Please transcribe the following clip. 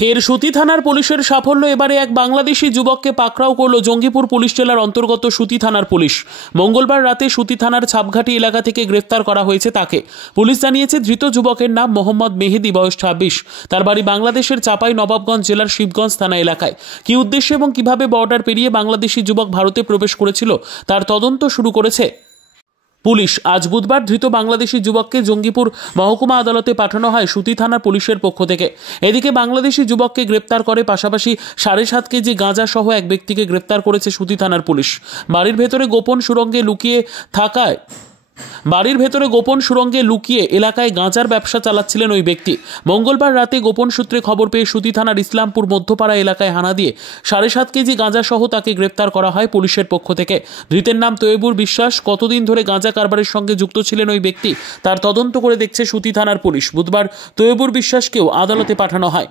ফের সুতি থানার পুলিশের সাফল্য। এবারে এক বাংলাদেশি যুবককে পাকড়াও করল জঙ্গিপুর পুলিশ জেলার অন্তর্গত সুতি থানার পুলিশ। মঙ্গলবার রাতে সুতি থানার ছাপঘাটি এলাকা থেকে গ্রেফতার করা হয়েছে তাকে। পুলিশ জানিয়েছে ধৃত যুবকের নাম মোহাম্মদ মেহেদি, বয়স 26। তার বাড়ি বাংলাদেশের চাঁপাই নবাবগঞ্জ জেলার শিবগঞ্জ থানা এলাকায়। কী উদ্দেশ্যে এবং কিভাবে বর্ডার পেরিয়ে বাংলাদেশি যুবক ভারতে প্রবেশ করেছিল তার তদন্ত শুরু করেছে পুলিশ। আজ বুধবার ধৃত বাংলাদেশি যুবককে জঙ্গিপুর মহকুমা আদালতে পাঠানো হয় সুতি থানার পুলিশের পক্ষ থেকে। এদিকে বাংলাদেশি যুবককে গ্রেপ্তার করে, পাশাপাশি 7.5 কেজি গাঁজা সহ এক ব্যক্তিকে গ্রেপ্তার করেছে সুতি থানার পুলিশ। বাড়ির ভেতরে গোপন সুড়ঙ্গে লুকিয়ে এলাকায় গাঁজার ব্যবসা চালাচ্ছিলেন ওই ব্যক্তি। মঙ্গলবার রাতে গোপন সূত্রে খবর পেয়ে সুতি থানার ইসলামপুর মধ্যপাড়া এলাকায় হানা দিয়ে 7.5 কেজি গাঁজা সহ তাকে গ্রেপ্তার করা হয় পুলিশের পক্ষ থেকে। ধৃতের নাম তৈয়বুর বিশ্বাস। কতদিন ধরে গাঁজা কারবারের সঙ্গে যুক্ত ছিলেন ওই ব্যক্তি তার তদন্ত করে দেখছে সুতি থানার পুলিশ। বুধবার তৈয়বুর বিশ্বাসকেও আদালতে পাঠানো হয়।